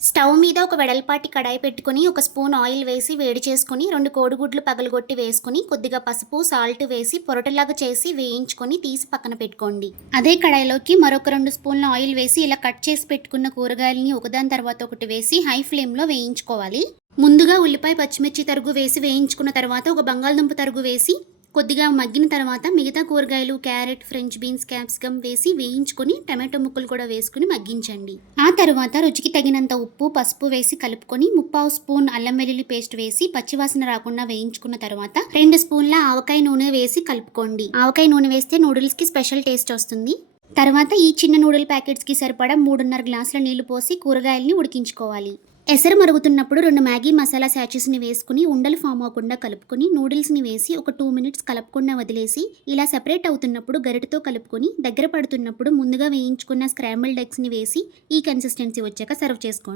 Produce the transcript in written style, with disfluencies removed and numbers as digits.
Stove మీద ఒక వెడల్పాటి కడాయి పెట్టుకుని ఒక స్పూన్ ఆయిల్ వేసి వేడి చేసుకుని 2 కోడిగుడ్లు పగలగొట్టి వేసుకుని కొద్దిగా పసుపు సాల్ట్ వేసి పొరటలాగా చేసి వేయించుకొని తీసి పక్కన పెట్టుకోండి. అదే కడాయిలోకి మరొక 2 స్పూన్ల ఆయిల్ వేసి ఇలా కట్ చేసి పెట్టుకున్న కూరగాయలని ఒకదాని తర్వాత ఒకటి వేసి హై ఫ్లేమ్లో వేయించుకోవాలి. ముందుగా ఉల్లిపాయ పచ్చిమిర్చి తరుగు వేసి వేయించుకున్న తర్వాత ఒక బంగాళదుంప తరుగు వేసి కొద్దిగా మగ్గిన తర్వాత మిగతా కూరగాయలు క్యారెట్, ఫ్రెంచ్ బీన్స్, క్యాప్సికమ్ వేసి వేయించుకొని టమాటో ముక్కలు కూడా వేసుకుని మగ్గించండి. ఆ తర్వాత రుచికి తగినంత ఉప్పు, పసుపు వేసి కలుపుకొని 3/4 స్పూన్ అల్లం వెల్లుల్లి పేస్ట్ వేసి పచ్చివాసన రాకుండా వేయించుకున్న తర్వాత 2 స్పూన్ల ఆవకాయ నూనె వేసి కలుపుకోండి. ఆవకాయ నూనె వేస్తే నూడిల్స్కి స్పెషల్ టేస్ట్ వస్తుంది. తర్వాత ఈ చిన్న నూడిల్ ప్యాకెట్స్కి సరిపడా 3.5 గ్లాసుల నీళ్లు పోసి కూరగాయల్ని ఉడికించుకోవాలి. ఎసరు మరుగుతున్నప్పుడు 2 మ్యాగీ మసాలా శాచెస్ని వేసుకుని ఉండలు ఫామ్ అవ్వకుండా కలుపుకొని నూడిల్స్ని వేసి ఒక 2 మినిట్స్ కలపకుండా వదిలేసి ఇలా సెపరేట్ అవుతున్నప్పుడు గరిటతో కలుపుకొని దగ్గర పడుతున్నప్పుడు ముందుగా వేయించుకున్న స్క్రాంబుల్డ్ ఎగ్స్ని వేసి ఈ కన్సిస్టెన్సీ వచ్చాక సర్వ్ చేసుకోండి.